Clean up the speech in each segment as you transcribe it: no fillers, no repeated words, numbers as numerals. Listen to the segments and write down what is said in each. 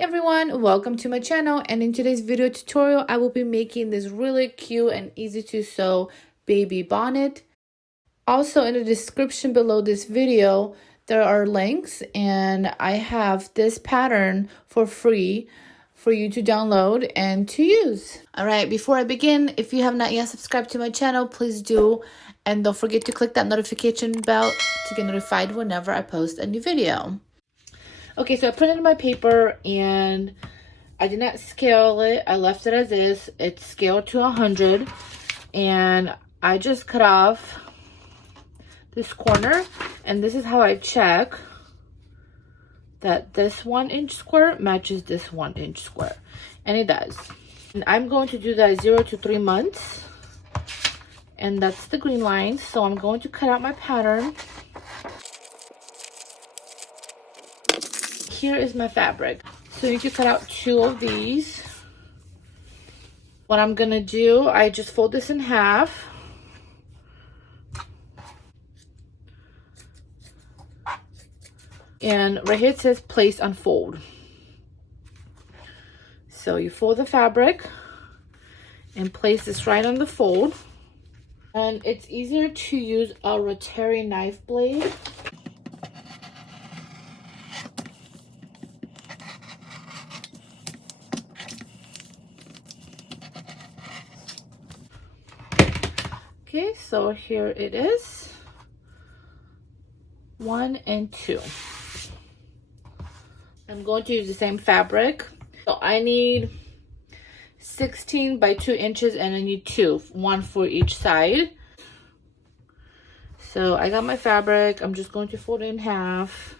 everyone, welcome to my channel, and in today's video tutorial I will be making this really cute and easy to sew baby bonnet. Also in the description below this video there are links, and I have this pattern for free for you to download and to use. Alright, before I begin, if you have not yet subscribed to my channel, please do, and don't forget to click that notification bell to get notified whenever I post a new video. Okay, so I printed my paper and I did not scale it. I left it as is. It's scaled to 100, and I just cut off this corner, and this is how I check that this 1-inch square matches this 1-inch square, and it does. And I'm going to do that 0 to 3 months, and that's the green line. So I'm going to cut out my pattern. Here is my fabric. So you need to cut out 2 of these. What I'm gonna do, I just fold this in half. And right here it says place unfold. So you fold the fabric and place this right on the fold. And it's easier to use a rotary knife blade. Okay, so here it is, 1 and 2. I'm going to use the same fabric. So I need 16 by 2 inches, and I need 2, 1 for each side. So I got my fabric. I'm just going to fold it in half.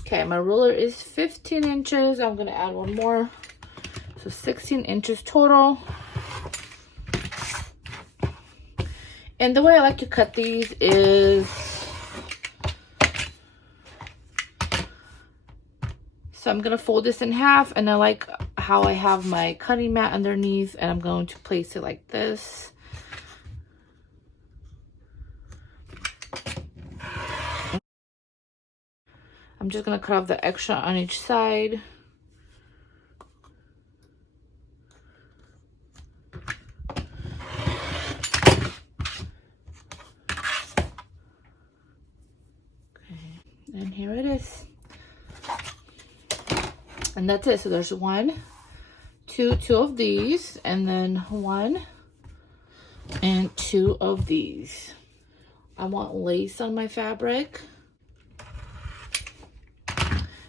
Okay, my ruler is 15 inches. I'm going to add 1 more. So 16 inches total. And the way I like to cut these is, so I'm going to fold this in half, and I like how I have my cutting mat underneath, and I'm going to place it like this. I'm just going to cut off the extra on each side. And here it is, and that's it. So there's 1, 2 of these, and then 1 and 2 of these. I want lace on my fabric.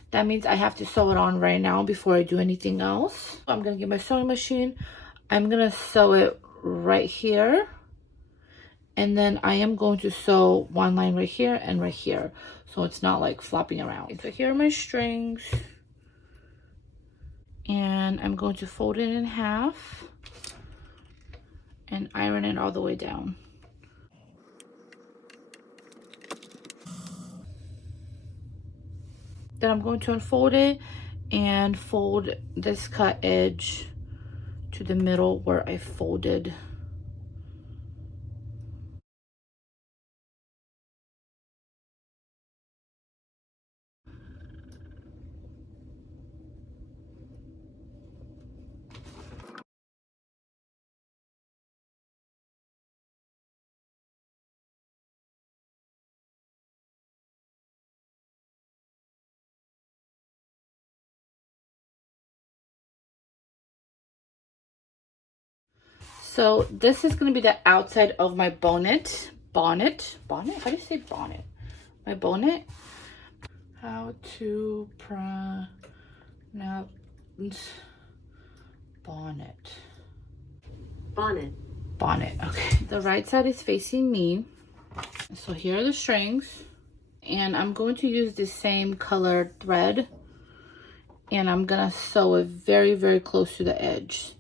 That means I have to sew it on right now before I do anything else. I'm gonna get my sewing machine. I'm gonna sew it right here, and then I am going to sew 1 line right here and right here, so it's not like flopping around. So here are my strings, and I'm going to fold it in half and iron it all the way down. Then I'm going to unfold it and fold this cut edge to the middle where I folded. So this is going to be the outside of my bonnet. How do you say bonnet? My bonnet. How to pronounce bonnet? Bonnet. Okay. The right side is facing me. So here are the strings, and I'm going to use the same colored thread, and I'm gonna sew it very, very close to the edge.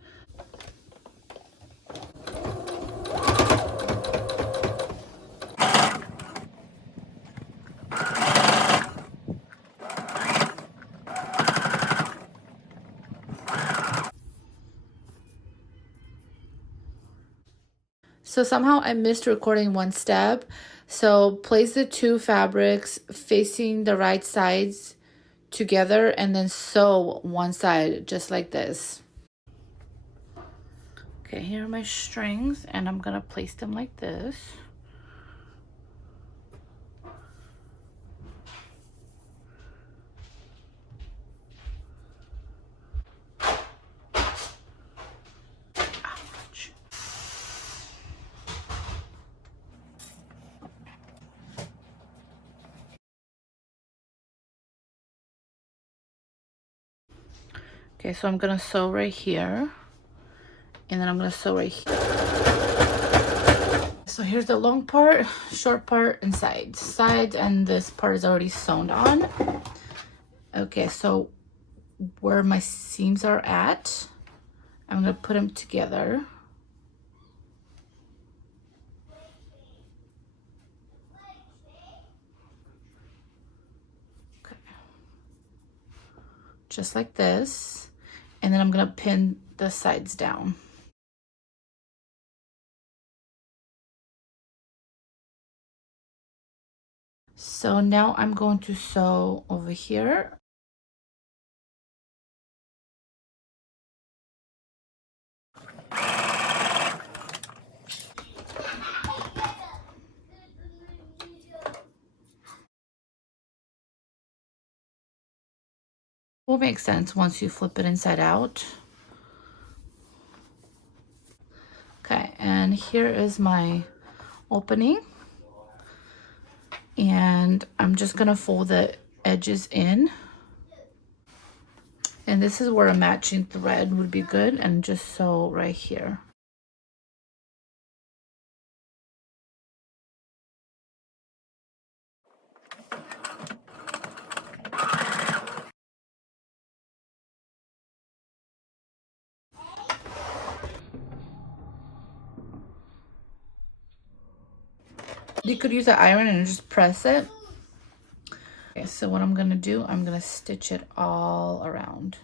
So somehow I missed recording 1 step. So place the 2 fabrics facing the right sides together and then sew one side just like this. Okay, here are my strings, and I'm gonna place them like this. Ouch. Okay, so I'm gonna sew right here, and then I'm gonna sew right here. So here's the long part, short part, and sides, and this part is already sewn on. Okay, so where my seams are at, I'm gonna put them together. Okay. Just like this, and then I'm gonna pin the sides down. So now I'm going to sew over here. Will make sense once you flip it inside out. Okay, and here is my opening. And I'm just gonna fold the edges in. And this is where a matching thread would be good, and just sew right here. You could use an iron and just press it. Okay, so what I'm gonna do, I'm gonna stitch it all around.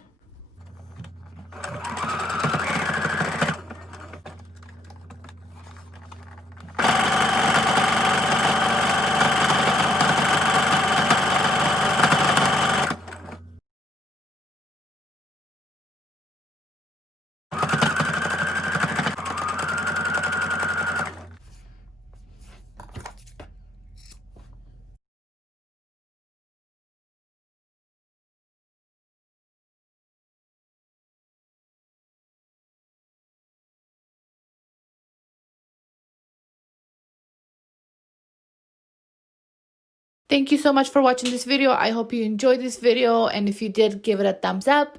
Thank you so much for watching this video. I hope you enjoyed this video, and if you did, give it a thumbs up.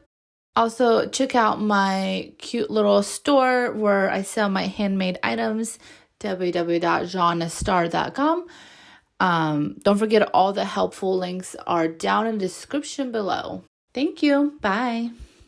Also, check out my cute little store where I sell my handmade items, www.zhannastar.com. Don't forget, all the helpful links are down in the description below. Thank you. Bye.